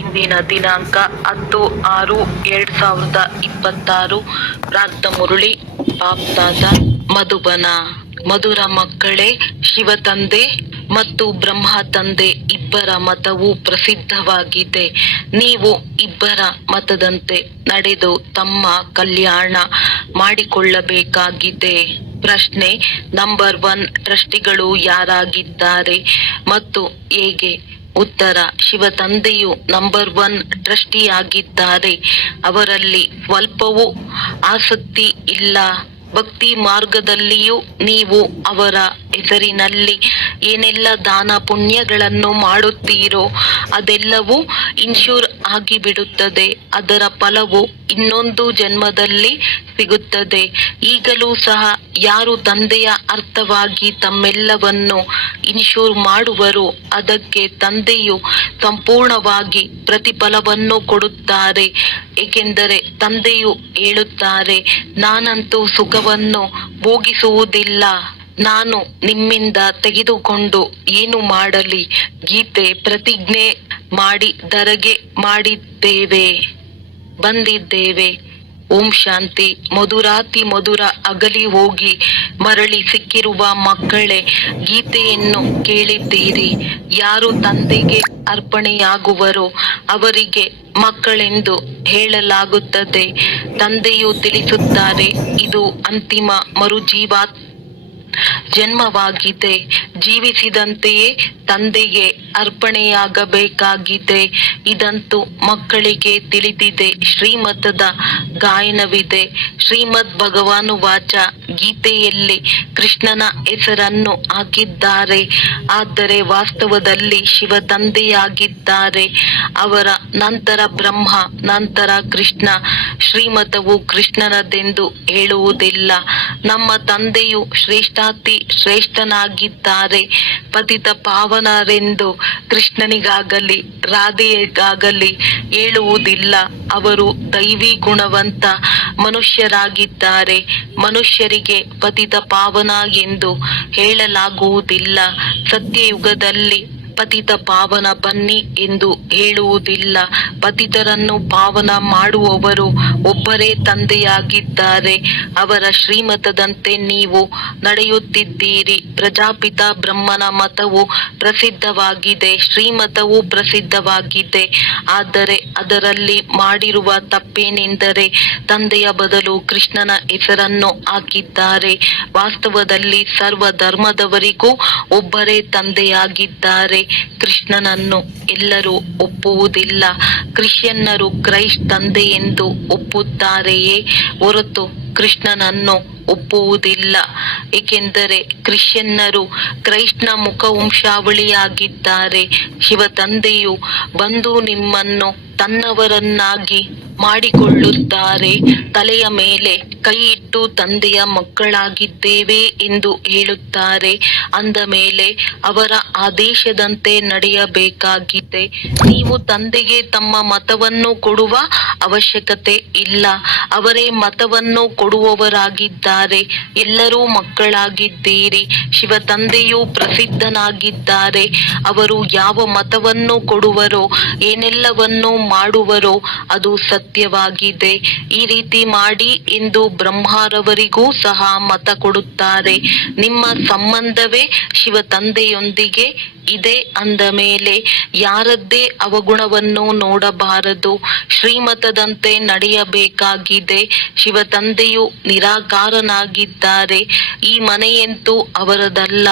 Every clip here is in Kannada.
ಇಂದಿನ ದಿನಾಂಕ 10/6/2026. ಪ್ರಾರ್ಥ ಮುರಳಿ ಬಾಪ್ದಾದ ಮಧುಬನ. ಮಧುರ ಮಕ್ಕಳೇ, ಶಿವ ತಂದೆ ಮತ್ತು ಬ್ರಹ್ಮ ತಂದೆ ಇಬ್ಬರ ಮತವು ಪ್ರಸಿದ್ಧವಾಗಿದೆ. ನೀವು ಇಬ್ಬರ ಮತದಂತೆ ನಡೆದು ತಮ್ಮ ಕಲ್ಯಾಣ ಮಾಡಿಕೊಳ್ಳಬೇಕಾಗಿದೆ. ಪ್ರಶ್ನೆ ನಂಬರ್ 1, ಟ್ರಸ್ಟಿಗಳು ಯಾರಾಗಿದ್ದಾರೆ ಮತ್ತು ಹೇಗೆ? ಉತ್ತರ: ಶಿವ ತಂದೆಯು ನಂಬರ್ 1 ಟ್ರಸ್ಟಿಯಾಗಿದ್ದಾರೆ. ಅವರಲ್ಲಿ ಸ್ವಲ್ಪವೂ ಆಸಕ್ತಿ ಇಲ್ಲ. ಭಕ್ತಿ ಮಾರ್ಗದಲ್ಲಿಯೂ ನೀವು ಅವರ ಹೆಸರಿನಲ್ಲಿ ಏನೆಲ್ಲ ದಾನ ಪುಣ್ಯಗಳನ್ನು ಮಾಡುತ್ತೀರೋ ಅದೆಲ್ಲವೂ ಇನ್ಶೂರ್ ಆಗಿಬಿಡುತ್ತದೆ. ಅದರ ಫಲವು ಇನ್ನೊಂದು ಜನ್ಮದಲ್ಲಿ ಸಿಗುತ್ತದೆ. ಈಗಲೂ ಸಹ ಯಾರು ತಂದೆಯ ಅರ್ಥವಾಗಿ ತಮ್ಮೆಲ್ಲವನ್ನು ಇನ್ಶೂರ್ ಮಾಡುವರೋ ಅದಕ್ಕೆ ತಂದೆಯು ಸಂಪೂರ್ಣವಾಗಿ ಪ್ರತಿಫಲವನ್ನು ಕೊಡುತ್ತಾರೆ. ಏಕೆಂದರೆ ತಂದೆಯು ಹೇಳುತ್ತಾರೆ, ನಾನಂತೂ ಸುಖವನ್ನು ಭೋಗಿಸುವುದಿಲ್ಲ. ನಾನು ನಿಮ್ಮಿಂದ ತೆಗೆದುಕೊಂಡು ಏನು ಮಾಡಲಿ? ಗೀತೆ ಪ್ರತಿಜ್ಞೆ ಮಾಡಿ ಧರೆಗೆ ಬಂದಿದ್ದೇವೆ. ಓಂ ಶಾಂತಿ. ಮಧುರಾತಿ ಮಧುರ ಅಗಲಿ ಹೋಗಿ ಮರಳಿ ಸಿಕ್ಕಿರುವ ಮಕ್ಕಳೇ, ಗೀತೆಯನ್ನು ಕೇಳಿದ್ದೀರಿ. ಯಾರು ತಂದೆಗೆ ಅರ್ಪಣೆಯಾಗುವರೋ ಅವರಿಗೆ ಮಕ್ಕಳೆಂದು ಹೇಳಲಾಗುತ್ತದೆ. ತಂದೆಯು ತಿಳಿಸುತ್ತಾರೆ, ಇದು ಅಂತಿಮ ಜನ್ಮವಾಗಿದೆ. ಜೀವಿಸಿದಂತೆಯೇ ತಂದೆಗೆ ಅರ್ಪಣೆಯಾಗಬೇಕಾಗಿದೆ. ಇದಂತೂ ಮಕ್ಕಳಿಗೆ ತಿಳಿದಿದೆ. ಶ್ರೀಮತದ ಗಾಯನವಿದೆ. ಶ್ರೀಮದ್ ಭಗವಾನು ವಾಚ. ಗೀತೆಯಲ್ಲಿ ಕೃಷ್ಣನ ಹೆಸರನ್ನು ಹಾಕಿದ್ದಾರೆ, ಆದರೆ ವಾಸ್ತವದಲ್ಲಿ ಶಿವ ತಂದೆಯಾಗಿದ್ದಾರೆ. ಅವರ ನಂತರ ಬ್ರಹ್ಮ, ನಂತರ ಕೃಷ್ಣ. ಶ್ರೀಮತವು ಕೃಷ್ಣನದೆಂದು ಹೇಳುವುದಿಲ್ಲ. ನಮ್ಮ ತಂದೆಯು ಶ್ರೇಷ್ಠಾತಿ ಶ್ರೇಷ್ಠನಾಗಿದ್ದಾರೆ. ಪತಿತ ಪಾವನರೆಂದು ಕೃಷ್ಣನಿಗಾಗಲಿ ರಾಧೆಗಾಗಲಿ ಹೇಳುವುದಿಲ್ಲ. ಅವರು ದೈವಿ ಗುಣವಂತ ಮನುಷ್ಯರಾಗಿದ್ದಾರೆ. ಮನುಷ್ಯರಿಗೆ ಪತಿತ ಪಾವನ ಎಂದು ಹೇಳಲಾಗುವುದಿಲ್ಲ. ಸತ್ಯಯುಗದಲ್ಲಿ ಪತಿತ ಪಾವನ ಬನ್ನಿ ಎಂದು ಹೇಳುವುದಿಲ್ಲ. ಪತಿತರನ್ನು ಪಾವನ ಮಾಡುವವರು ಒಬ್ಬರೇ ತಂದೆಯಾಗಿದ್ದಾರೆ. ಅವರ ಶ್ರೀಮತದಂತೆ ನೀವು ನಡೆಯುತ್ತಿದ್ದೀರಿ. ಪ್ರಜಾಪಿತ ಬ್ರಹ್ಮನ ಮತವು ಪ್ರಸಿದ್ಧವಾಗಿದೆ, ಶ್ರೀಮತವು ಪ್ರಸಿದ್ಧವಾಗಿದೆ. ಆದರೆ ಅದರಲ್ಲಿ ಮಾಡಿರುವ ತಪ್ಪೇನೆಂದರೆ ತಂದೆಯ ಬದಲು ಕೃಷ್ಣನ ಹೆಸರನ್ನು ಹಾಕಿದ್ದಾರೆ. ವಾಸ್ತವದಲ್ಲಿ ಸರ್ವ ಧರ್ಮದವರಿಗೂ ಒಬ್ಬರೇ ತಂದೆಯಾಗಿದ್ದಾರೆ. ಕೃಷ್ಣನನ್ನು ಎಲ್ಲರೂ ಒಪ್ಪುವುದಿಲ್ಲ. ಕ್ರಿಶ್ಚಿಯನ್ನರು ಕ್ರೈಸ್ಟ್ ತಂದೆ ಎಂದು ಒಪ್ಪುತ್ತಾರೆಯೇ ಹೊರತು ಕೃಷ್ಣನನ್ನು ಒಪ್ಪುವುದಿಲ್ಲ. ಏಕೆಂದರೆ ಕ್ರಿಶ್ಚಿಯನ್ನರು ಕ್ರೈಸ್ಟ್ನ ಮುಖವಂಶಾವಳಿಯಾಗಿದ್ದಾರೆ. ಶಿವ ತಂದೆಯು ಬಂದು ನಿಮ್ಮನ್ನು ತನ್ನವರನ್ನಾಗಿ ಮಾಡಿಕೊಳ್ಳುತ್ತಾರೆ. ತಲೆಯ ಮೇಲೆ ಕೈ ಇಟ್ಟು ತಂದೆಯ ಮಕ್ಕಳಾಗಿದ್ದೇವೆ ಎಂದು ಹೇಳುತ್ತಾರೆ. ಅಂದ ಮೇಲೆ ಅವರ ಆದೇಶದಂತೆ ನಡೆಯಬೇಕಾಗಿದೆ. ನೀವು ತಂದೆಗೆ ತಮ್ಮ ಮತವನ್ನು ಕೊಡುವ ಅವಶ್ಯಕತೆ ಇಲ್ಲ. ಅವರೇ ಮತವನ್ನು ಕೊಡುವವರಾಗಿದ್ದಾರೆ. ಎಲ್ಲರೂ ಮಕ್ಕಳಾಗಿದ್ದೀರಿ. ಶಿವ ತಂದೆಯು ಪ್ರಸಿದ್ಧನಾಗಿದ್ದಾರೆ. ಅವರು ಯಾವ ಮತವನ್ನು ಕೊಡುವರೋ, ಏನೆಲ್ಲವನ್ನು ಮಾಡುವರೋ ಅದು ಸತ್ಯವಾಗಿದೆ. ಈ ರೀತಿ ಮಾಡಿ ಎಂದು ಬ್ರಹ್ಮರವರಿಗೂ ಸಹ ಮತ ಕೊಡುತ್ತಾರೆ. ನಿಮ್ಮ ಸಂಬಂಧವೇ ಶಿವ ತಂದೆಯೊಂದಿಗೆ ಇದೆ ಅಂದ ಮೇಲೆ ಯಾರದ್ದೇ ಅವಗುಣವನ್ನು ನೋಡಬಾರದು. ಶ್ರೀಮತದಂತೆ ನಡೆಯಬೇಕಾಗಿದೆ. ಶಿವ ತಂದೆಯು ನಿರಾಕಾರನಾಗಿದ್ದಾರೆ. ಈ ಮನೆಯಂತೂ ಅವರದಲ್ಲ.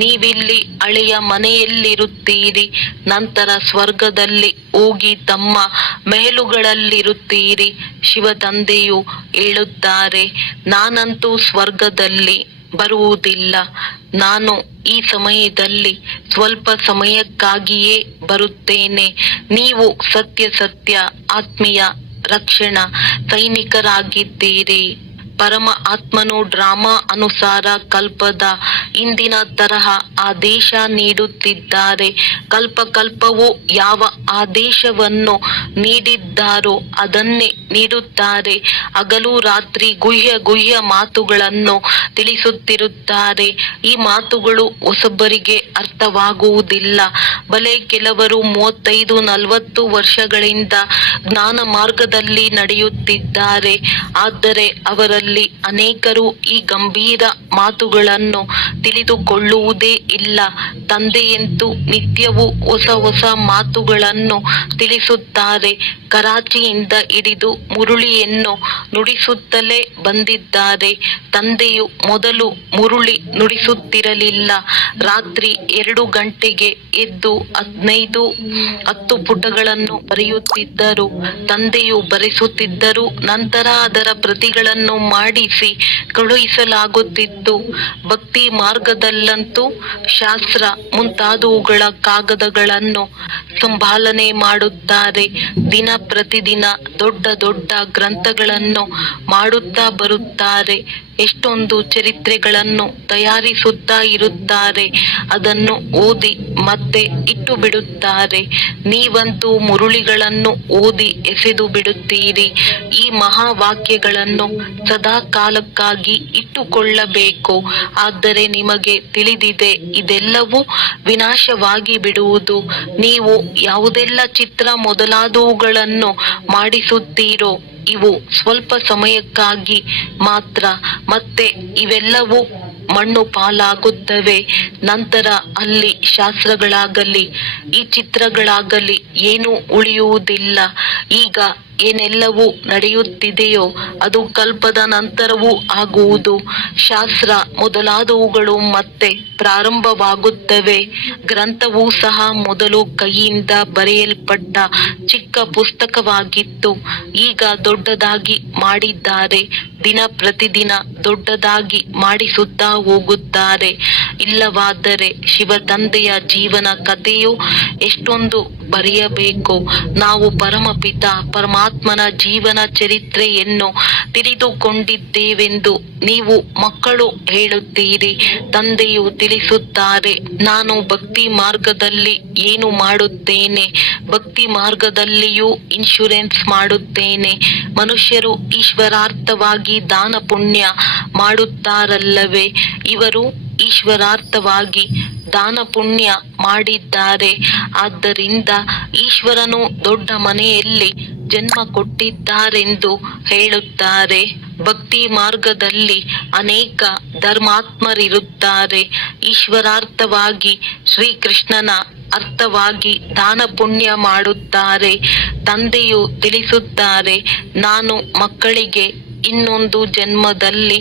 ನೀವಿಲ್ಲಿ ಹಳೆಯ ಮನೆಯಲ್ಲಿರುತ್ತೀರಿ. ನಂತರ ಸ್ವರ್ಗದಲ್ಲಿ ಹೋಗಿ ತಮ್ಮ ಮೆಹಲುಗಳಲ್ಲಿರುತ್ತೀರಿ. ಶಿವ ತಂದೆಯು ಹೇಳುತ್ತಾರೆ, ನಾನಂತೂ ಸ್ವರ್ಗದಲ್ಲಿ ಬರುವುದಿಲ್ಲ. ನಾನು ಈ ಸಮಯದಲ್ಲಿ ಸ್ವಲ್ಪ ಸಮಯಕ್ಕಾಗಿಯೇ ಬರುತ್ತೇನೆ. ನೀವು ಸತ್ಯ ಆತ್ಮೀಯ ರಕ್ಷಣಾ ಸೈನಿಕರಾಗಿದ್ದೀರಿ. ಪರಮ ಆತ್ಮನು ಡ್ರಾಮಾ ಅನುಸಾರ ಕಲ್ಪದ ಇಂದಿನ ತರಹ ಆದೇಶ ನೀಡುತ್ತಿದ್ದಾರೆ. ಕಲ್ಪವು ಯಾವ ಆದೇಶವನ್ನು ನೀಡಿದ್ದಾರೋ ಅದನ್ನೇ ನೀಡುತ್ತಾರೆ. ಹಗಲು ರಾತ್ರಿ ಗುಹ್ಯ ಮಾತುಗಳನ್ನು ತಿಳಿಸುತ್ತಿರುತ್ತಾರೆ. ಈ ಮಾತುಗಳು ಹೊಸಬರಿಗೆ ಅರ್ಥವಾಗುವುದಿಲ್ಲ. ಬಲೆ ಕೆಲವರು 35-40 ವರ್ಷಗಳಿಂದ ಜ್ಞಾನ ಮಾರ್ಗದಲ್ಲಿ ನಡೆಯುತ್ತಿದ್ದಾರೆ. ಆದರೆ ಅವರಲ್ಲಿ ಅನೇಕರು ಈ ಗಂಭೀರ ಮಾತುಗಳನ್ನು ತಿಳಿದುಕೊಳ್ಳುವುದೇ ಇಲ್ಲ. ತಂದೆಯಂತೂ ನಿತ್ಯವೂ ಹೊಸ ಹೊಸ ಮಾತುಗಳನ್ನು ತಿಳಿಸುತ್ತಾರೆ. ಕರಾಚಿಯಿಂದ ಹಿಡಿದು ಮುರುಳಿಯನ್ನು ನುಡಿಸುತ್ತಲೇ ಬಂದಿದ್ದಾರೆ. ತಂದೆಯು ಮೊದಲು ಮುರುಳಿ ನುಡಿಸುತ್ತಿರಲಿಲ್ಲ. ರಾತ್ರಿ 2 ಗಂಟೆಗೆ ಎದ್ದು 15-10 ಪುಟಗಳನ್ನು ಬರೆಯುತ್ತಿದ್ದರು. ತಂದೆಯು ಬರೆಸುತ್ತಿದ್ದರು. ನಂತರ ಅದರ ಪ್ರತಿಗಳನ್ನು ಮಾಡಿಸಿ ಕಳುಹಿಸಲಾಗುತ್ತಿತ್ತು. ಭಕ್ತಿ ಮಾರ್ಗದಲ್ಲಂತೂ ಶಾಸ್ತ್ರ ಮುಂತಾದವುಗಳ ಕಾಗದಗಳನ್ನು ಸಂಪಾದನೆ ಮಾಡುತ್ತಾರೆ. ದಿನ ಪ್ರತಿದಿನ ದೊಡ್ಡ ದೊಡ್ಡ ಗ್ರಂಥಗಳನ್ನು ಮಾಡುತ್ತಾ ಬರುತ್ತಾರೆ. ಎಷ್ಟೊಂದು ಚರಿತ್ರೆಗಳನ್ನು ತಯಾರಿಸುತ್ತಾ ಇರುತ್ತಾರೆ. ಅದನ್ನು ಓದಿ ಮತ್ತೆ ಇಟ್ಟು ಬಿಡುತ್ತಾರೆ. ನೀವಂತೂ ಮುರುಳಿಗಳನ್ನು ಓದಿ ಎಸೆದು ಬಿಡುತ್ತೀರಿ. ಈ ಮಹಾವಾಕ್ಯಗಳನ್ನು ಸದಾ ಕಾಲಕ್ಕಾಗಿ ಇಟ್ಟುಕೊಳ್ಳಬೇಕು. ಆದರೆ ನಿಮಗೆ ತಿಳಿದಿದೆ, ಇದೆಲ್ಲವೂ ವಿನಾಶವಾಗಿ ಬಿಡುವುದು. ನೀವು ಯಾವುದೆಲ್ಲ ಚಿತ್ರ ಮೊದಲಾದವುಗಳನ್ನು ಮಾಡಿಸುತ್ತೀರೋ ಇವು ಸ್ವಲ್ಪ ಸಮಯಕ್ಕಾಗಿ ಮಾತ್ರ. ಮತ್ತೆ ಇವೆಲ್ಲವೂ ಮಣ್ಣು ಪಾಲಾಗುತ್ತವೆ. ನಂತರ ಅಲ್ಲಿ ಶಾಸ್ತ್ರಗಳಾಗಲಿ ಈ ಚಿತ್ರಗಳಾಗಲಿ ಏನೂ ಉಳಿಯುವುದಿಲ್ಲ. ಈಗ ಏನೆಲ್ಲವೂ ನಡೆಯುತ್ತಿದೆಯೋ ಅದು ಕಲ್ಪದ ನಂತರವೂ ಆಗುವುದು. ಶಾಸ್ತ್ರ ಮೊದಲಾದವುಗಳು ಮತ್ತೆ ಪ್ರಾರಂಭವಾಗುತ್ತವೆ. ಗ್ರಂಥವೂ ಸಹ ಮೊದಲು ಕೈಯಿಂದ ಬರೆಯಲ್ಪಟ್ಟ ಚಿಕ್ಕ ಪುಸ್ತಕವಾಗಿತ್ತು. ಈಗ ದೊಡ್ಡದಾಗಿ ಮಾಡಿದ್ದಾರೆ. ದಿನ ಪ್ರತಿದಿನ ದೊಡ್ಡದಾಗಿ ಮಾಡಿಸುತ್ತಾ ಹೋಗುತ್ತಾರೆ. ಇಲ್ಲವಾದರೆ ಶಿವ ತಂದೆಯ ಜೀವನ ಕಥೆಯು ಎಷ್ಟೊಂದು ಬರೆಯಬೇಕು. ನಾವು ಪರಮಪಿತ ಪರಮಾತ್ಮನ ಜೀವನ ಚರಿತ್ರೆಯನ್ನು ತಿಳಿದುಕೊಂಡಿದ್ದೇವೆಂದು ನೀವು ಮಕ್ಕಳು ಹೇಳುತ್ತೀರಿ. ತಂದೆಯು ತಿಳಿಸುತ್ತಾರೆ, ನಾನು ಭಕ್ತಿ ಮಾರ್ಗದಲ್ಲಿ ಏನು ಮಾಡುತ್ತೇನೆ, ಭಕ್ತಿ ಮಾರ್ಗದಲ್ಲಿಯೂ ಇನ್ಶೂರೆನ್ಸ್ ಮಾಡುತ್ತೇನೆ. ಮನುಷ್ಯರು ಈಶ್ವರಾರ್ಥವಾಗಿ ದಾನ ಪುಣ್ಯ ಮಾಡುತ್ತಾರಲ್ಲವೇ? ಇವರು ಈಶ್ವರಾರ್ಥವಾಗಿ ದಾನ ಪುಣ್ಯ ಮಾಡಿದ್ದಾರೆ. ಆದ್ದರಿಂದ ಈಶ್ವರನು ದೊಡ್ಡ ಮನೆಯಲ್ಲಿ ಜನ್ಮ ಕೊಟ್ಟಿದ್ದಾರೆಂದು ಹೇಳುತ್ತಾರೆ. ಭಕ್ತಿ ಮಾರ್ಗದಲ್ಲಿ ಅನೇಕ ಧರ್ಮಾತ್ಮರಿರುತ್ತಾರೆ. ಈಶ್ವರಾರ್ಥವಾಗಿ ಶ್ರೀಕೃಷ್ಣನ ಅರ್ಥವಾಗಿ ದಾನ ಪುಣ್ಯ ಮಾಡುತ್ತಾರೆ. ತಂದೆಯು ತಿಳಿಸುತ್ತಾರೆ, ನಾನು ಮಕ್ಕಳಿಗೆ ಇನ್ನೊಂದು ಜನ್ಮದಲ್ಲಿ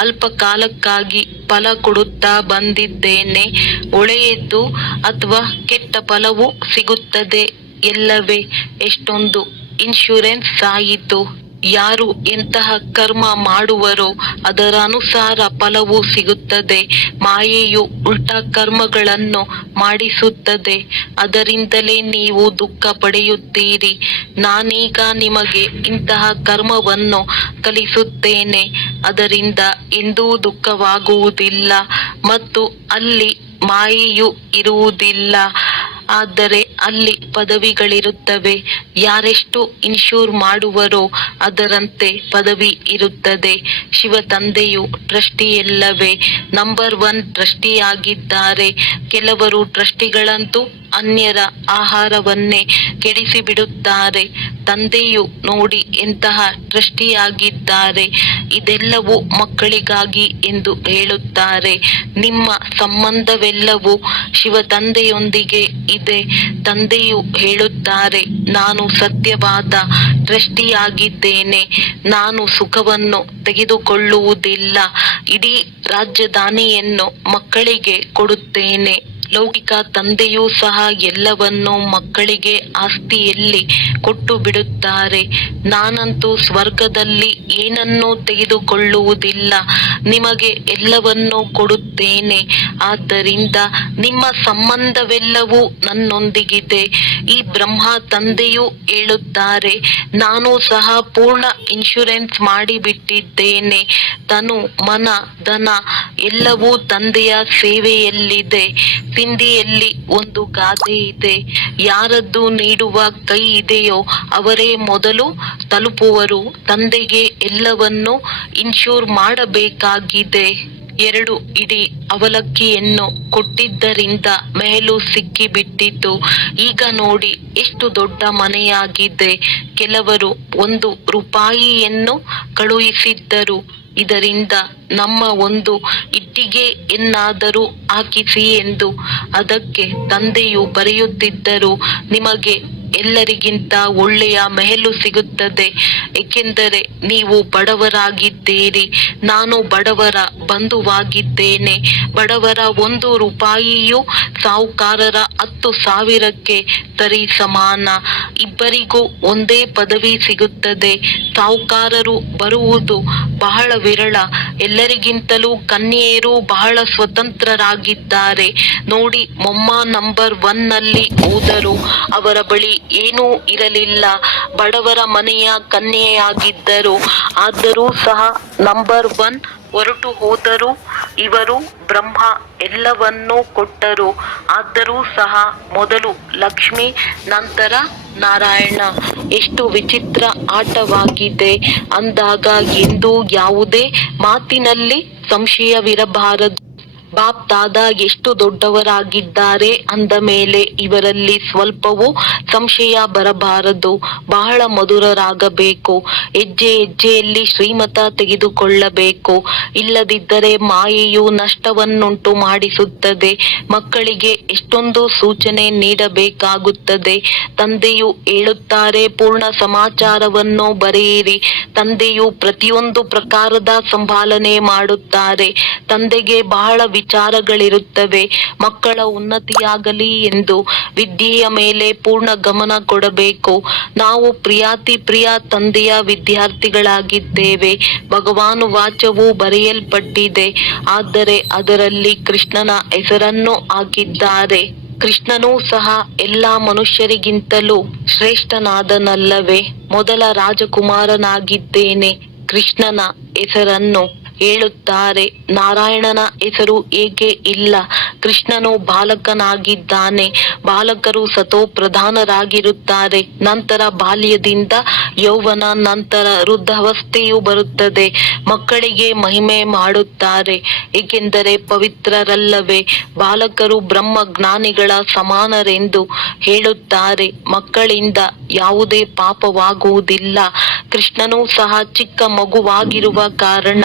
ಅಲ್ಪ ಕಾಲಕ್ಕಾಗಿ ಫಲ ಕೊಡುತ್ತಾ ಬಂದಿದ್ದೇನೆ. ಒಳ್ಳೆಯದು ಅಥವಾ ಕೆಟ್ಟ ಫಲವು ಸಿಗುತ್ತದೆ ಎಲ್ಲವೇ? ಎಷ್ಟೊಂದು ಇನ್ಶೂರೆನ್ಸ್ ಆಯಿತು. ಯಾರು ಎಂತಹ ಕರ್ಮ ಮಾಡುವರೋ ಅದರ ಅನುಸಾರ ಫಲವು ಸಿಗುತ್ತದೆ. ಮಾಯೆಯು ಉಲ್ಟಾ ಕರ್ಮಗಳನ್ನು ಮಾಡಿಸುತ್ತದೆ. ಅದರಿಂದಲೇ ನೀವು ದುಃಖ ಪಡೆಯುತ್ತೀರಿ. ನಾನೀಗ ನಿಮಗೆ ಇಂತಹ ಕರ್ಮವನ್ನು ಕಲಿಸುತ್ತೇನೆ. ಅದರಿಂದ ಎಂದೂ ದುಃಖವಾಗುವುದಿಲ್ಲ ಮತ್ತು ಅಲ್ಲಿ ಮಾಯೆಯು ಇರುವುದಿಲ್ಲ. ಆದರೆ ಅಲ್ಲಿ ಪದವಿಗಳಿರುತ್ತವೆ. ಯಾರೆಷ್ಟು ಇನ್ಶೂರ್ ಮಾಡುವರೋ ಅದರಂತೆ ಪದವಿ ಇರುತ್ತದೆ. ಶಿವ ತಂದೆಯು ಟ್ರಸ್ಟಿಯಲ್ಲವೇ ನಂಬರ್ 1 ಟ್ರಸ್ಟಿಯಾಗಿದ್ದಾರೆ. ಕೆಲವರು ಟ್ರಸ್ಟಿಗಳಂತೂ ಅನ್ಯರ ಆಹಾರವನ್ನೇ ಕೆಡಿಸಿಬಿಡುತ್ತಾರೆ. ತಂದೆಯು ನೋಡಿ ಎಂತಹ ಟ್ರಸ್ಟಿಯಾಗಿದ್ದಾರೆ. ಇದೆಲ್ಲವೂ ಮಕ್ಕಳಿಗಾಗಿ ಎಂದು ಹೇಳುತ್ತಾರೆ. ನಿಮ್ಮ ಸಂಬಂಧವೆಲ್ಲವೂ ಶಿವ ತಂದೆಯೊಂದಿಗೆ ಇದೆ. ತಂದೆಯು ಹೇಳುತ್ತಾರೆ, ನಾನು ಸತ್ಯವಾದ ಟ್ರಸ್ಟಿಯಾಗಿದ್ದೇನೆ. ನಾನು ಸುಖವನ್ನು ತೆಗೆದುಕೊಳ್ಳುವುದಿಲ್ಲ. ಇಡೀ ರಾಜಧಾನಿಯನ್ನು ಮಕ್ಕಳಿಗೆ ಕೊಡುತ್ತೇನೆ. ಲೌಕಿಕ ತಂದೆಯೂ ಸಹ ಎಲ್ಲವನ್ನೂ ಮಕ್ಕಳಿಗೆ ಆಸ್ತಿಯಲ್ಲಿ ಕೊಟ್ಟು ಬಿಡುತ್ತಾರೆ. ನಾನಂತೂ ಸ್ವರ್ಗದಲ್ಲಿ ಏನನ್ನೂ ತೆಗೆದುಕೊಳ್ಳುವುದಿಲ್ಲ. ನಿಮಗೆ ಎಲ್ಲವನ್ನೂ ಕೊಡುತ್ತೇನೆ. ಆದ್ದರಿಂದ ನಿಮ್ಮ ಸಂಬಂಧವೆಲ್ಲವೂ ನನ್ನೊಂದಿಗಿದೆ. ಈ ಬ್ರಹ್ಮ ತಂದೆಯು ಹೇಳುತ್ತಾರೆ, ನಾನು ಸಹ ಪೂರ್ಣ ಇನ್ಶೂರೆನ್ಸ್ ಮಾಡಿಬಿಟ್ಟಿದ್ದೇನೆ. ತನು ಮನ ಧನ ಎಲ್ಲವೂ ತಂದೆಯ ಸೇವೆಯಲ್ಲಿದೆ. ಹಿಂದಿಯಲ್ಲಿ ಒಂದು ಗಾದೆ ಇದೆ, ಯಾರದ್ದು ನೀಡುವ ಕೈ ಇದೆಯೋ ಅವರೇ ಮೊದಲು ತಲುಪುವರು. ತಂದೆಗೆ ಎಲ್ಲವನ್ನೂ ಇನ್ಶೂರ್ ಮಾಡಬೇಕಾಗಿದೆ. 2 ಇಡೀ ಅವಲಕ್ಕಿಯನ್ನು ಕೊಟ್ಟಿದ್ದರಿಂದ ಮೆಹಲು ಸಿಕ್ಕಿಬಿಟ್ಟಿತು. ಈಗ ನೋಡಿ ಎಷ್ಟು ದೊಡ್ಡ ಮನೆಯಾಗಿದೆ. ಕೆಲವರು 1 ರೂಪಾಯಿಯನ್ನು ಕಳುಹಿಸಿದ್ದರು. ಇದರಿಂದ ನಮ್ಮ 1 ಇಟ್ಟಿಗೆಯನ್ನಾದರೂ ಹಾಕಿಸಿ ಎಂದು. ಅದಕ್ಕೆ ತಂದೆಯು ಬರೆಯುತ್ತಿದ್ದರು, ನಿಮಗೆ ಎಲ್ಲರಿಗಿಂತ ಒಳ್ಳೆಯ ಮೆಹಲು ಸಿಗುತ್ತದೆ, ಏಕೆಂದರೆ ನೀವು ಬಡವರಾಗಿದ್ದೀರಿ. ನಾನು ಬಡವರ ಬಂಧುವಾಗಿದ್ದೇನೆ. ಬಡವರ 1 ರೂಪಾಯಿಯು ಸಾಹುಕಾರರ 10,000ಕ್ಕೆ ಸರಿ ಸಮಾನ. ಇಬ್ಬರಿಗೂ ಒಂದೇ ಪದವಿ ಸಿಗುತ್ತದೆ. ಸಾಹುಕಾರರು ಬರುವುದು ಬಹಳ ವಿರಳ. ಎಲ್ಲರಿಗಿಂತಲೂ ಕನ್ಯೆಯರು ಬಹಳ ಸ್ವತಂತ್ರರಾಗಿದ್ದಾರೆ. ನೋಡಿ, ಮೊಮ್ಮ ನಂಬರ್ 1ನಲ್ಲಿ ಹೋದರು. ಅವರ ಬಳಿ ಏನೂ ಇರಲಿಲ್ಲ. ಬಡವರ ಮನೆಯ ಕನ್ಯೆಯಾಗಿದ್ದರು. ಆದರೂ ಸಹ ನಂಬರ್ 1 ಹೊರಟು ಹೋದರು. ಇವರು ಬ್ರಹ್ಮ ಎಲ್ಲವನ್ನೂ ಕೊಟ್ಟರು. ಆದರೂ ಸಹ ಮೊದಲು ಲಕ್ಷ್ಮಿ, ನಂತರ ನಾರಾಯಣ. ಎಷ್ಟು ವಿಚಿತ್ರ ಆಟವಾಗಿದೆ ಅಂದಾಗ ಎಂದೂ ಯಾವುದೇ ಮಾತಿನಲ್ಲಿ ಸಂಶಯವಿರಬಾರದು. ಬಾಪ್ ದಾದಾ ಎಷ್ಟು ದೊಡ್ಡವರಾಗಿದ್ದಾರೆ ಅಂದ ಮೇಲೆ ಇವರಲ್ಲಿ ಸ್ವಲ್ಪವೂ ಸಂಶಯ ಬರಬಾರದು. ಬಹಳ ಮಧುರರಾಗಬೇಕು. ಹೆಜ್ಜೆ ಹೆಜ್ಜೆಯಲ್ಲಿ ಶ್ರೀಮತ ತೆಗೆದುಕೊಳ್ಳಬೇಕು. ಇಲ್ಲದಿದ್ದರೆ ಮಾಯೆಯು ನಷ್ಟವನ್ನುಂಟು ಮಾಡಿಸುತ್ತದೆ. ಮಕ್ಕಳಿಗೆ ಎಷ್ಟೊಂದು ಸೂಚನೆ ನೀಡಬೇಕಾಗುತ್ತದೆ. ತಂದೆಯು ಹೇಳುತ್ತಾರೆ, ಪೂರ್ಣ ಸಮಾಚಾರವನ್ನು ಬರೆಯಿರಿ. ತಂದೆಯು ಪ್ರತಿಯೊಂದು ಪ್ರಕಾರದ ಸಂಭಾಲನೆ ಮಾಡುತ್ತಾರೆ. ತಂದೆಗೆ ಬಹಳ ವಿಚಾರಗಳಿರುತ್ತವೆ. ಮಕ್ಕಳ ಉನ್ನತಿಯಾಗಲಿ ಎಂದು ವಿದ್ಯೆಯ ಮೇಲೆ ಪೂರ್ಣ ಗಮನ ಕೊಡಬೇಕು. ನಾವು ಪ್ರಿಯಾತಿ ಪ್ರಿಯ ತಂದೆಯ ವಿದ್ಯಾರ್ಥಿಗಳಾಗಿದ್ದೇವೆ. ಭಗವಾನ್ ವಾಚವು ಬರೆಯಲ್ಪಟ್ಟಿದೆ, ಆದರೆ ಅದರಲ್ಲಿ ಕೃಷ್ಣನ ಹೆಸರನ್ನು ಹಾಕಿದ್ದಾರೆ. ಕೃಷ್ಣನೂ ಸಹ ಎಲ್ಲಾ ಮನುಷ್ಯರಿಗಿಂತಲೂ ಶ್ರೇಷ್ಠನಾದನಲ್ಲವೇ? ಮೊದಲ ರಾಜಕುಮಾರನಾಗಿದ್ದೇನೆ. ಕೃಷ್ಣನ ಹೆಸರನ್ನು ಹೇಳುತ್ತಾರೆ. ನಾರಾಯಣನ ಹೆಸರು ಏಕೆ ಇಲ್ಲ? ಕೃಷ್ಣನು ಬಾಲಕನಾಗಿದ್ದಾನೆ. ಬಾಲಕರು ಸತೋ ಪ್ರಧಾನರಾಗಿರುತ್ತಾರೆ. ನಂತರ ಬಾಲ್ಯದಿಂದ ಯೌವನ, ನಂತರ ವೃದ್ಧಾವಸ್ಥೆಯು ಬರುತ್ತದೆ. ಮಕ್ಕಳಿಗೆ ಮಹಿಮೆ ಮಾಡುತ್ತಾರೆ, ಏಕೆಂದರೆ ಪವಿತ್ರರಲ್ಲವೇ? ಬಾಲಕರು ಬ್ರಹ್ಮ ಜ್ಞಾನಿಗಳ ಸಮಾನರೆಂದು ಹೇಳುತ್ತಾರೆ. ಮಕ್ಕಳಿಂದ ಯಾವುದೇ ಪಾಪವಾಗುವುದಿಲ್ಲ. ಕೃಷ್ಣನೂ ಸಹ ಚಿಕ್ಕ ಮಗುವಾಗಿರುವ ಕಾರಣ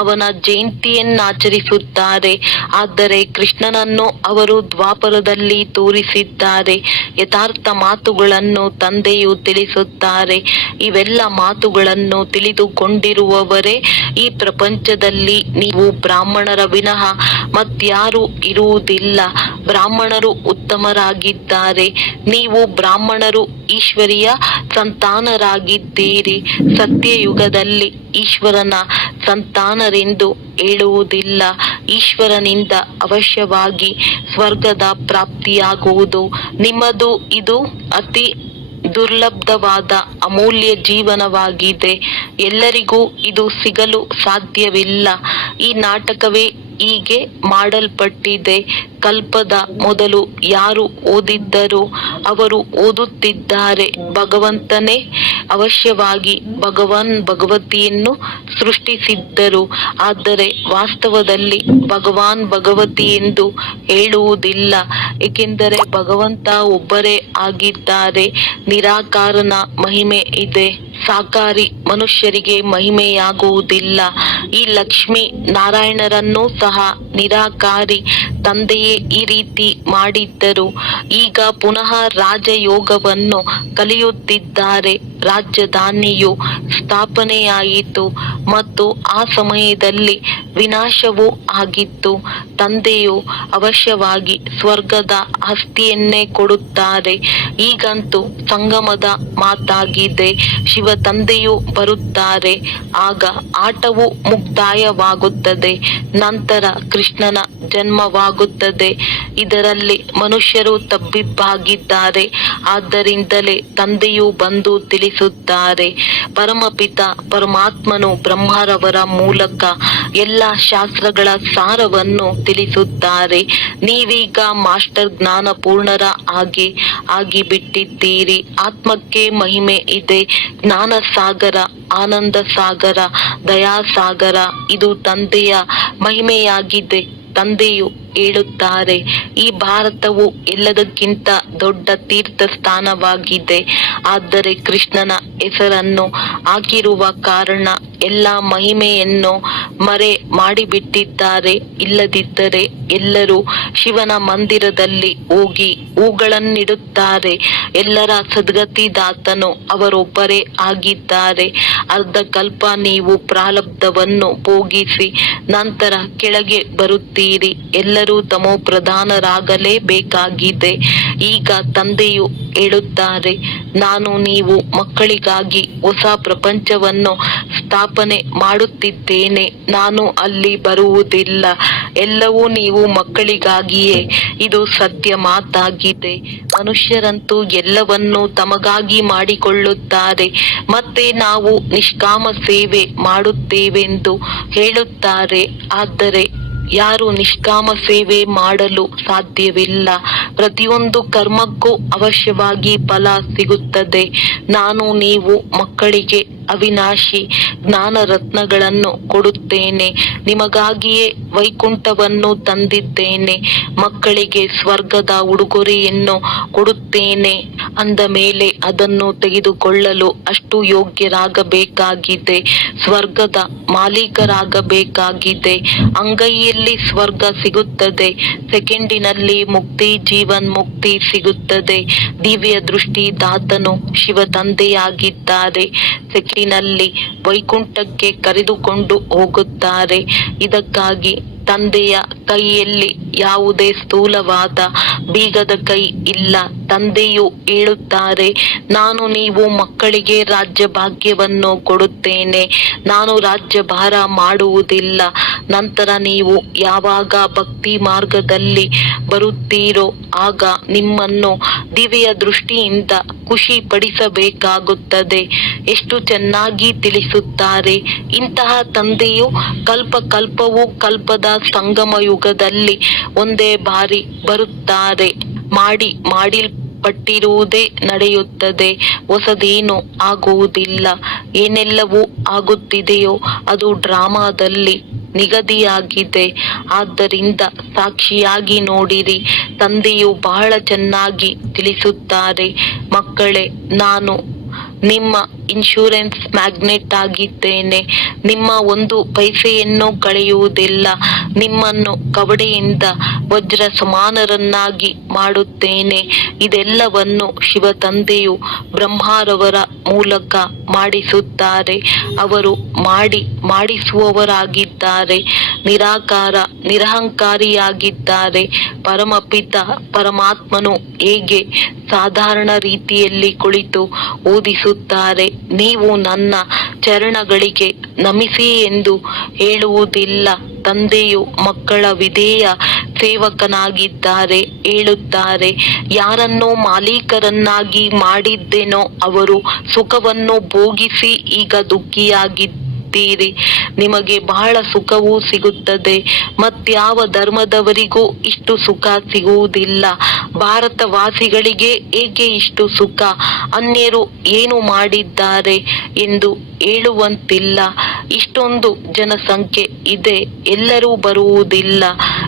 ಅವನ ಜಯಂತಿಯನ್ನಾಚರಿಸುತ್ತಾರೆ. ಆದರೆ ಕೃಷ್ಣನನ್ನು ಅವರು ದ್ವಾಪರದಲ್ಲಿ ತೋರಿಸಿದ್ದಾರೆ. ಯಥಾರ್ಥ ಮಾತುಗಳನ್ನು ತಂದೆಯು ತಿಳಿಸುತ್ತಾರೆ. ಇವೆಲ್ಲ ಮಾತುಗಳನ್ನು ತಿಳಿದುಕೊಂಡಿರುವವರೇ ಈ ಪ್ರಪಂಚದಲ್ಲಿ ನೀವು ಬ್ರಾಹ್ಮಣರ ವಿನಃ ಮತ್ಯಾರೂ ಇರುವುದಿಲ್ಲ. ಬ್ರಾಹ್ಮಣರು ಉತ್ತಮರಾಗಿದ್ದಾರೆ. ನೀವು ಬ್ರಾಹ್ಮಣರು ಈಶ್ವರಿಯ ಸಂತಾನರಾಗಿದ್ದೀರಿ. ಸತ್ಯಯುಗದಲ್ಲಿ ಈಶ್ವರನ ಸಂತಾನರೆಂದು ಹೇಳುವುದಿಲ್ಲ. ಈಶ್ವರನಿಂದ ಅವಶ್ಯವಾಗಿ ಸ್ವರ್ಗದ ಪ್ರಾಪ್ತಿಯಾಗುವುದು. ನಿಮ್ಮದು ಇದು ಅತಿ ದುರ್ಲಭವಾದ ಅಮೂಲ್ಯ ಜೀವನವಾಗಿದೆ. ಎಲ್ಲರಿಗೂ ಇದು ಸಿಗಲು ಸಾಧ್ಯವಿಲ್ಲ. ಈ ನಾಟಕವೇ ಹೀಗೆ ಮಾಡಲ್ಪಟ್ಟಿದೆ. ಕಲ್ಪದ ಮೊದಲು ಯಾರು ಓದಿದ್ದರೋ ಅವರು ಓದುತ್ತಿದ್ದಾರೆ. ಭಗವಂತನೇ ಅವಶ್ಯವಾಗಿ ಭಗವತಿಯನ್ನು ಸೃಷ್ಟಿಸಿದ್ದರು. ಆದರೆ ವಾಸ್ತವದಲ್ಲಿ ಭಗವತಿ ಎಂದು ಹೇಳುವುದಿಲ್ಲ, ಏಕೆಂದರೆ ಭಗವಂತ ಒಬ್ಬರೇ ಆಗಿದ್ದಾರೆ. ನಿರಾಕಾರನ ಮಹಿಮೆ ಇದೆ. ಸಾಕಾರಿ ಮನುಷ್ಯರಿಗೆ ಮಹಿಮೆಯಾಗುವುದಿಲ್ಲ. ಈ ಲಕ್ಷ್ಮೀ ನಾರಾಯಣರನ್ನೂ ಸಹ ನಿರಾಕಾರಿ ತಂದೆಯೇ ಈ ರೀತಿ ಮಾಡಿದ್ದರು. ಈಗ ಪುನಃ ರಾಜಯೋಗವನ್ನು ಕಲಿಯುತ್ತಿದ್ದಾರೆ. ರಾಜಧಾನಿಯು ಸ್ಥಾಪನೆಯಾಯಿತು ಮತ್ತು ಆ ಸಮಯದಲ್ಲಿ ವಿನಾಶವೂ ಆಗಿತ್ತು. ತಂದೆಯು ಅವಶ್ಯವಾಗಿ ಸ್ವರ್ಗದ ಆಸ್ತಿಯನ್ನೇ ಕೊಡುತ್ತಾರೆ. ಈಗಂತೂ ಸಂಗಮದ ಮಾತಾಗಿದೆ. ಶಿವ ತಂದೆಯು ಬರುತ್ತಾರೆ. ಆಗ ಆಟವು ಮುಕ್ತಾಯವಾಗುತ್ತದೆ. ನಂತರ ಕೃಷ್ಣನ ಜನ್ಮವಾಗುತ್ತದೆ. ಇದರಲ್ಲಿ ಮನುಷ್ಯರು ತಬ್ಬಿಬ್ಬಾಗಿದ್ದಾರೆ. ಆದ್ದರಿಂದಲೇ ತಂದೆಯು ಬಂದು ತಿಳಿಸುತ್ತಾರೆ, ತಿಳಿಸುತ್ತಾರೆ. ಪರಮಪಿತ ಪರಮಾತ್ಮನು ಬ್ರಹ್ಮರವರ ಮೂಲಕ ಎಲ್ಲ ಶಾಸ್ತ್ರಗಳ ಸಾರವನ್ನು ತಿಳಿಸುತ್ತಾರೆ. ನೀವೀಗ ಮಾಸ್ಟರ್ ಜ್ಞಾನ ಪೂರ್ಣರ ಆಗಿ ಬಿಟ್ಟಿದ್ದೀರಿ. ಆತ್ಮಕ್ಕೆ ಮಹಿಮೆ ಇದೆ. ಜ್ಞಾನ ಸಾಗರ, ಆನಂದ ಸಾಗರ, ದಯಾಸಾಗರ ಇದು ತಂದೆಯ ಮಹಿಮೆಯಾಗಿದೆ. ತಂದೆಯು ಹೇಳುತ್ತಾರೆ, ಈ ಭಾರತವು ಎಲ್ಲದಕ್ಕಿಂತ ದೊಡ್ಡ ತೀರ್ಥ ಸ್ಥಾನವಾಗಿದೆ. ಆದರೆ ಕೃಷ್ಣನ ಹೆಸರನ್ನು ಹಾಕಿರುವ ಕಾರಣ ಎಲ್ಲ ಮಹಿಮೆಯನ್ನು ಮರೆ ಮಾಡಿಬಿಟ್ಟಿದ್ದಾರೆ. ಇಲ್ಲದಿದ್ದರೆ ಎಲ್ಲರೂ ಶಿವನ ಮಂದಿರದಲ್ಲಿ ಹೋಗಿ ಹೂಗಳನ್ನಿಡುತ್ತಾರೆ. ಎಲ್ಲರ ಸದ್ಗತಿದಾತನು ಅವರೊಬ್ಬರೇ ಆಗಿದ್ದಾರೆ. ಅರ್ಧ ಕಲ್ಪ ನೀವು ಪ್ರಾರಬ್ಧವನ್ನು ಭೋಗಿಸಿ ನಂತರ ಕೆಳಗೆ ಬರುತ್ತೀರಿ. ಎಲ್ಲರೂ ತಮೋ ಪ್ರಧಾನರಾಗಲೇಬೇಕಾಗಿದೆ. ಈಗ ತಂದೆಯು ಹೇಳುತ್ತಾರೆ, ನಾನು ನೀವು ಮಕ್ಕಳಿಗಾಗಿ ಹೊಸ ಪ್ರಪಂಚವನ್ನು ಸ್ಥಾಪನೆ ಮಾಡುತ್ತಿದ್ದೇನೆ. ನಾನು ಅಲ್ಲಿ ಬರುವುದಿಲ್ಲ. ಎಲ್ಲವೂ ನೀವು ಮಕ್ಕಳಿಗಾಗಿಯೇ. ಇದು ಸತ್ಯ ಮಾತಾಗಿದೆ. ಮನುಷ್ಯರಂತೂ ಎಲ್ಲವನ್ನೂ ತಮಗಾಗಿ ಮಾಡಿಕೊಳ್ಳುತ್ತಾರೆ. ಮತ್ತೆ ನಾವು ನಿಷ್ಕಾಮ ಸೇವೆ ಮಾಡುತ್ತೇವೆಂದು ಹೇಳುತ್ತಾರೆ. ಆದರೆ ಯಾರು ನಿಷ್ಕಾಮ ಸೇವೆ ಮಾಡಲು ಸಾಧ್ಯವಿಲ್ಲ. ಪ್ರತಿಯೊಂದು ಕರ್ಮಕ್ಕೂ ಅವಶ್ಯವಾಗಿ ಫಲ ಸಿಗುತ್ತದೆ. ನಾನು ನೀವು ಮಕ್ಕಳಿಗೆ ಅವಿನಾಶಿ ಜ್ಞಾನ ರತ್ನಗಳನ್ನು ಕೊಡುತ್ತೇನೆ. ನಿಮಗಾಗಿಯೇ ವೈಕುಂಠವನ್ನು ತಂದಿದ್ದೇನೆ. ಮಕ್ಕಳಿಗೆ ಸ್ವರ್ಗದ ಉಡುಗೊರೆಯನ್ನು ಕೊಡುತ್ತೇನೆ ಅಂದ ಮೇಲೆ ಅದನ್ನು ತೆಗೆದುಕೊಳ್ಳಲು ಅಷ್ಟು ಯೋಗ್ಯರಾಗಬೇಕಾಗಿದೆ. ಸ್ವರ್ಗದ ಮಾಲೀಕರಾಗಬೇಕಾಗಿದೆ. ಅಂಗೈಯಲ್ಲಿ ಸ್ವರ್ಗ ಸಿಗುತ್ತದೆ. ಸೆಕೆಂಡಿನಲ್ಲಿ ಮುಕ್ತಿ, ಜೀವನ್ ಮುಕ್ತಿ ಸಿಗುತ್ತದೆ. ದಿವ್ಯ ದೃಷ್ಟಿ ದಾತನು ಶಿವ ತಂದೆಯಾಗಿದ್ದಾರೆ. ಸೆಕೆಂಡಿನಲ್ಲಿ ವೈಕುಂಠಕ್ಕೆ ಕರೆದುಕೊಂಡು ಹೋಗುತ್ತಾರೆ. ಇದಕ್ಕಾಗಿ ತಂದೆಯ ಕೈಯಲ್ಲಿ ಯಾವುದೇ ಸ್ಥೂಲವಾದ ಬೀಗದ ಕೈ ಇಲ್ಲ. ತಂದೆಯು ಹೇಳುತ್ತಾರೆ, ನಾನು ನೀವು ಮಕ್ಕಳಿಗೆ ರಾಜ್ಯ ಭಾಗ್ಯವನ್ನು ಕೊಡುತ್ತೇನೆ. ನಾನು ರಾಜ್ಯಭಾರ ಮಾಡುವುದಿಲ್ಲ. ನಂತರ ನೀವು ಯಾವಾಗ ಭಕ್ತಿ ಮಾರ್ಗದಲ್ಲಿ ಬರುತ್ತೀರೋ ಆಗ ನಿಮ್ಮನ್ನು ದಿವ್ಯ ದೃಷ್ಟಿಯಿಂದ ಖುಷಿ ಪಡಿಸಬೇಕಾಗುತ್ತದೆ. ಎಷ್ಟು ಚೆನ್ನಾಗಿ ತಿಳಿಸುತ್ತಾರೆ. ಇಂತಹ ತಂದೆಯು ಕಲ್ಪವೂ ಕಲ್ಪದ ಸಂಗಮ ಯುಗದಲ್ಲಿ ಒಂದೇ ಬಾರಿ ಬರುತ್ತಾರೆ. ಮಾಡಲ್ಪಟ್ಟಿರುವುದೇ ನಡೆಯುತ್ತದೆ. ಹೊಸದೇನು ಆಗುವುದಿಲ್ಲ. ಏನೆಲ್ಲವೂ ಆಗುತ್ತಿದೆಯೋ ಅದು ಡ್ರಾಮಾದಲ್ಲಿ ನಿಗದಿಯಾಗಿದೆ. ಆದ್ದರಿಂದ ಸಾಕ್ಷಿಯಾಗಿ ನೋಡಿರಿ. ತಂದೆಯು ಬಹಳ ಚೆನ್ನಾಗಿ ತಿಳಿಸುತ್ತಾರೆ. ಮಕ್ಕಳೇ, ನಾನು ನಿಮ್ಮ ಇನ್ಶೂರೆನ್ಸ್ ಮ್ಯಾಗ್ನೆಟ್ ಆಗಿದ್ದೇನೆ. ನಿಮ್ಮ ಒಂದು ಪೈಸೆಯನ್ನು ಕಳೆಯುವುದಿಲ್ಲ. ನಿಮ್ಮನ್ನು ಕವಡೆಯಿಂದ ವಜ್ರ ಸಮಾನರನ್ನಾಗಿ ಮಾಡುತ್ತೇನೆ. ಇದೆಲ್ಲವನ್ನು ಶಿವ ತಂದೆಯು ಬ್ರಹ್ಮರವರ ಮೂಲಕ ಮಾಡಿಸುತ್ತಾರೆ. ಅವರು ಮಾಡಿಸುವವರಾಗಿದ್ದಾರೆ. ನಿರಾಕಾರ ನಿರಹಂಕಾರಿಯಾಗಿದ್ದಾರೆ. ಪರಮಪಿತ ಪರಮಾತ್ಮನು ಹೇಗೆ ಸಾಧಾರಣ ರೀತಿಯಲ್ಲಿ ಕುಳಿತು ಓದಿಸುತ್ತಾರೆ. ನೀವು ನನ್ನ ಚರಣಗಳಿಗೆ ನಮಿಸಿ ಎಂದು ಹೇಳುವುದಿಲ್ಲ. ತಂದೆಯು ಮಕ್ಕಳ ವಿಧೇಯ ಸೇವಕನಾಗಿದ್ದಾರೆ. ಹೇಳುತ್ತಾರೆ, ಯಾರನ್ನೋ ಮಾಲೀಕರನ್ನಾಗಿ ಮಾಡಿದ್ದೇನೋ ಅವರು ಸುಖವನ್ನು ಭೋಗಿಸಿ ಈಗ ದುಃಖಿಯಾಗಿದ್ದಾರೆ. ನಿಮಗೆ ಬಹಳ ಸುಖವೂ ಸಿಗುತ್ತದೆ. ಮತ್ಯಾವ ಧರ್ಮದವರಿಗೂ ಇಷ್ಟು ಸುಖ ಸಿಗುವುದಿಲ್ಲ. ಭಾರತವಾಸಿಗಳಿಗೆ ಏಕೆ ಇಷ್ಟು ಸುಖ? ಅನ್ಯರು ಏನು ಮಾಡಿದ್ದಾರೆ ಎಂದು ಹೇಳುವಂತಿಲ್ಲ. ಇಷ್ಟೊಂದು ಜನಸಂಖ್ಯೆ ಇದೆ. ಎಲ್ಲರೂ ಬರುವುದಿಲ್ಲ.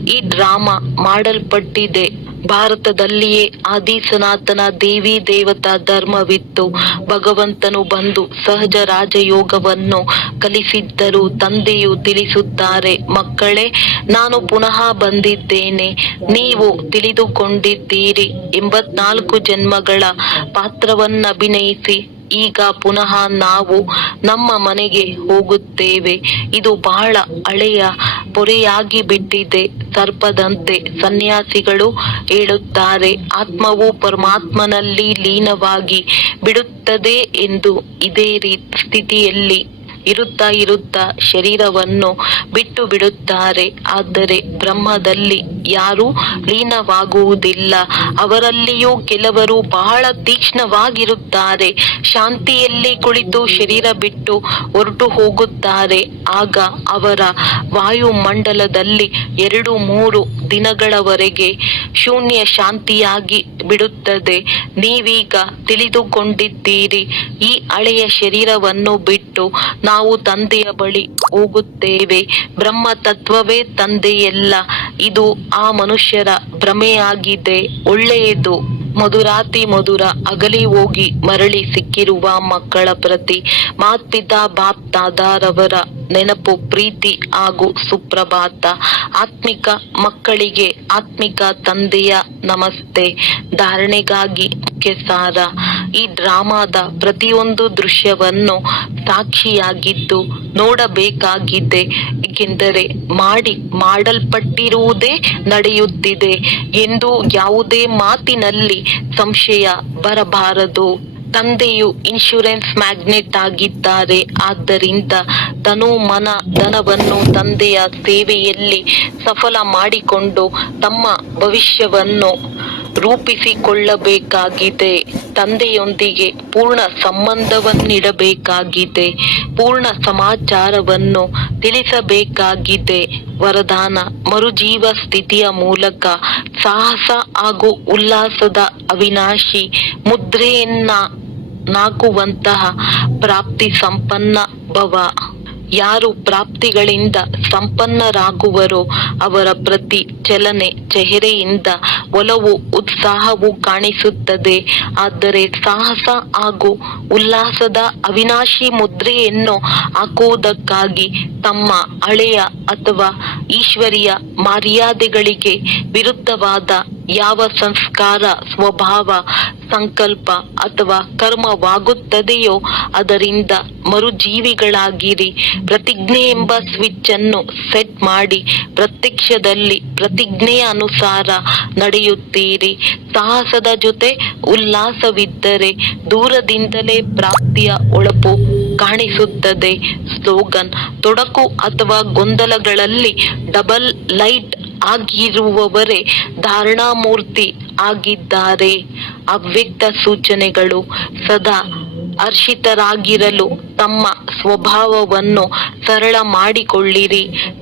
ಈ ಡ್ರಾಮಾ ಮಾಡಲ್ಪಟ್ಟಿದೆ. ಭಾರತದಲ್ಲಿಯೇ ಆದಿ ಸನಾತನ ದೇವಿ ದೇವತಾ ಧರ್ಮವಿತ್ತು. ಭಗವಂತನು ಬಂದು ಸಹಜ ರಾಜಯೋಗವನ್ನು ಕಲಿಸಿದ್ದರು. ತಂದೆಯು ತಿಳಿಸುತ್ತಾರೆ, ಮಕ್ಕಳೇ, ನಾನು ಪುನಃ ಬಂದಿದ್ದೇನೆ. ನೀವು ತಿಳಿದುಕೊಂಡಿದ್ದೀರಿ. 84 ಜನ್ಮಗಳ ಪಾತ್ರವನ್ನಭಿನಯಿಸಿ ಈಗ ಪುನಃ ನಾವು ನಮ್ಮ ಮನೆಗೆ ಹೋಗುತ್ತೇವೆ. ಇದು ಬಹಳ ಹಳೆಯ ಪೊರೆಯಾಗಿ ಬಿಟ್ಟಿದೆ. ಸರ್ಪದಂತೆ ಸನ್ಯಾಸಿಗಳು ಹೇಳುತ್ತಾರೆ, ಆತ್ಮವು ಪರಮಾತ್ಮನಲ್ಲಿ ಲೀನವಾಗಿ ಬಿಡುತ್ತದೆ ಎಂದು. ಇದೇ ಸ್ಥಿತಿಯಲ್ಲಿ ಇರುತ್ತಾ ಇರುತ್ತಾ ಶರೀರವನ್ನು ಬಿಟ್ಟು ಬಿಡುತ್ತಾರೆ. ಆದರೆ ಬ್ರಹ್ಮದಲ್ಲಿ ಯಾರೂ ಲೀನವಾಗುವುದಿಲ್ಲ. ಅವರಲ್ಲಿಯೂ ಕೆಲವರು ಬಹಳ ತೀಕ್ಷ್ಣವಾಗಿರುತ್ತಾರೆ. ಶಾಂತಿಯಲ್ಲಿ ಕುಳಿತು ಶರೀರ ಬಿಟ್ಟು ಹೊರಟು ಹೋಗುತ್ತಾರೆ. ಆಗ ಅವರ ವಾಯುಮಂಡಲದಲ್ಲಿ 2-3 ದಿನಗಳವರೆಗೆ ಶೂನ್ಯ ಶಾಂತಿಯಾಗಿ ಬಿಡುತ್ತದೆ. ನೀವೀಗ ತಿಳಿದುಕೊಂಡಿದ್ದೀರಿ, ಈ ಹಳೆಯ ಶರೀರವನ್ನು ಬಿಟ್ಟು ನಾವು ತಂದೆಯ ಬಳಿ ಹೋಗುತ್ತೇವೆ. ಬ್ರಹ್ಮ ತತ್ವವೇ ತಂದೆಯಲ್ಲ. ಇದು ಆ ಮನುಷ್ಯರ ಭ್ರಮೆಯಾಗಿದೆ. ಒಳ್ಳೆಯದು. ಮಧುರಾತಿ ಮಧುರ ಅಗಲಿ ಹೋಗಿ ಮರಳಿ ಸಿಕ್ಕಿರುವ ಮಕ್ಕಳ ಪ್ರತಿ ಮಾತ್ಪಿತಾ ಬಾಪ್ ದಾದಾರವರ ನೆನಪು, ಪ್ರೀತಿ ಹಾಗೂ ಸುಪ್ರಭಾತ. ಆತ್ಮಿಕ ಮಕ್ಕಳಿಗೆ ಆತ್ಮಿಕ ತಂದೆಯ ನಮಸ್ತೆ. ಧಾರಣೆಗಾಗಿ ಮುಖ್ಯ ಸಾರ. ಈ ಡ್ರಾಮಾದ ಪ್ರತಿಯೊಂದು ದೃಶ್ಯವನ್ನು ಸಾಕ್ಷಿಯಾಗಿದ್ದು ನೋಡಬೇಕಾಗಿದೆ. ಏಕೆಂದರೆ ಮಾಡಲ್ಪಟ್ಟಿರುವುದೇ ನಡೆಯುತ್ತಿದೆ ಎಂದು ಯಾವುದೇ ಮಾತಿನಲ್ಲಿ ಸಂಶಯ ಬರಬಾರದು. ತಂದೆಯು ಇನ್ಶೂರೆನ್ಸ್ ಮ್ಯಾಗ್ನೆಟ್ ಆಗಿದ್ದಾರೆ. ಆದ್ದರಿಂದ ತನು ಮನ ಧನವನ್ನು ತಂದೆಯ ಸೇವೆಯಲ್ಲಿ ಸಫಲ ಮಾಡಿಕೊಂಡು ತಮ್ಮ ಭವಿಷ್ಯವನ್ನು ರೂಪಿಸಿಕೊಳ್ಳಬೇಕಾಗಿದೆ. ತಂದೆಯೊಂದಿಗೆ ಪೂರ್ಣ ಸಂಬಂಧವನ್ನಿಡಬೇಕಾಗಿದೆ. ಪೂರ್ಣ ಸಮಾಚಾರವನ್ನು ತಿಳಿಸಬೇಕಾಗಿದೆ. ವರದಾನ: ಮರುಜೀವ ಸ್ಥಿತಿಯ ಮೂಲಕ ಸಾಹಸ ಹಾಗೂ ಉಲ್ಲಾಸದ ಅವಿನಾಶಿ ಮುದ್ರೆಯನ್ನಾಕುವಂತಹ ಪ್ರಾಪ್ತಿ ಸಂಪನ್ನ ಭವ. ಯಾರು ಪ್ರಾಪ್ತಿಗಳಿಂದ ಸಂಪನ್ನರಾಗುವರೋ ಅವರ ಪ್ರತಿ ಚಲನೆ ಚೆಹರೆಯಿಂದ ಒಲವು ಉತ್ಸಾಹವು ಕಾಣಿಸುತ್ತದೆ. ಆದರೆ ಸಾಹಸ ಹಾಗೂ ಉಲ್ಲಾಸದ ಅವಿನಾಶಿ ಮುದ್ರೆಯನ್ನು ಹಾಕುವುದಕ್ಕಾಗಿ ತಮ್ಮ ಹಳೆಯ ಅಥವಾ ಈಶ್ವರೀಯ ಮರ್ಯಾದೆಗಳಿಗೆ ವಿರುದ್ಧವಾದ ಯಾವ ಸಂಸ್ಕಾರ, ಸ್ವಭಾವ, ಸಂಕಲ್ಪ ಅಥವಾ ಕರ್ಮವಾಗುತ್ತದೆಯೋ ಅದರಿಂದ ಮರುಜೀವಿಗಳಾಗಿರಿ. ಪ್ರತಿಜ್ಞೆ ಎಂಬ ಸ್ವಿಚ್ ಅನ್ನು ಸೆಟ್ ಮಾಡಿ ಪ್ರತ್ಯಕ್ಷದಲ್ಲಿ ಪ್ರತಿಜ್ಞೆಯ ಅನುಸಾರ ನಡೆಯುತ್ತೀರಿ. ಸಾಹಸದ ಜೊತೆ ಉಲ್ಲಾಸವಿದ್ದರೆ ದೂರದಿಂದಲೇ ಪ್ರಾಪ್ತಿಯ ಹೊಳಪು ಕಾಣಿಸುತ್ತದೆ. ಸ್ಲೋಗನ್: ತೊಡಕು ಅಥವಾ ಗೊಂದಲಗಳಲ್ಲಿ ಡಬಲ್ ಲೈಟ್ ಆಗಿರುವವರೇ ಧಾರಣಾಮೂರ್ತಿ ಆಗಿದ್ದಾರೆ. ಅವ್ಯಕ್ತ ಸೂಚನೆಗಳು: ಸದಾ ಹರ್ಷಿತರಾಗಿರಲು ತಮ್ಮ ಸ್ವಭಾವವನ್ನು ಸರಳ ಮಾಡಿಕೊಳ್ಳಿರಿ.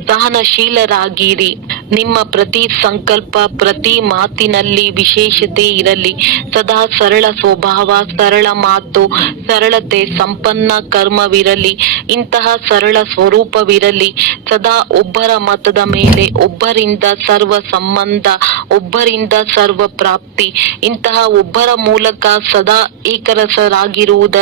ಸಹನಶೀಲರಾಗಿರಿ. ನಿಮ್ಮ ಪ್ರತಿ ಸಂಕಲ್ಪ, ಪ್ರತಿ ಮಾತಿನಲ್ಲಿ ವಿಶೇಷತೆ ಇರಲಿ. ಸದಾ ಸರಳ ಸ್ವಭಾವ, ಸರಳ ಮಾತು, ಸರಳತೆ ಸಂಪನ್ನ ಕರ್ಮವಿರಲಿ. ಇಂತಹ ಸರಳ ಸ್ವರೂಪವಿರಲಿ. ಸದಾ ಒಬ್ಬರ ಮತದ ಮೇಲೆ ಒಬ್ಬರಿಂದ ಸರ್ವ ಸಂಬಂಧ, ಒಬ್ಬರಿಂದ ಸರ್ವ ಪ್ರಾಪ್ತಿ. ಇಂತಹ ಒಬ್ಬರ ಮೂಲಕ ಸದಾ ಏಕರಸರಾಗಿರುವುದರ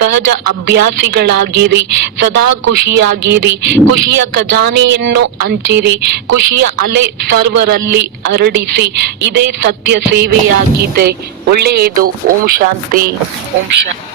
ಸಹಜ ಅಭ್ಯಾಸಿಗಳಾಗಿರಿ. ಸದಾ ಖುಷಿಯಾಗಿರಿ. ಖುಷಿಯ ಖಜಾನೆಯನ್ನು ಹಂಚಿರಿ. ಖುಷಿಯ ಅಲೆ ಸರ್ವರಲ್ಲಿ ಹರಡಿಸಿ. ಇದೇ ಸತ್ಯ ಸೇವೆಯಾಗಿದೆ. ಒಳ್ಳೆಯದು. ಓಂ ಶಾಂತಿ. ಓಂ ಶಾಂತಿ.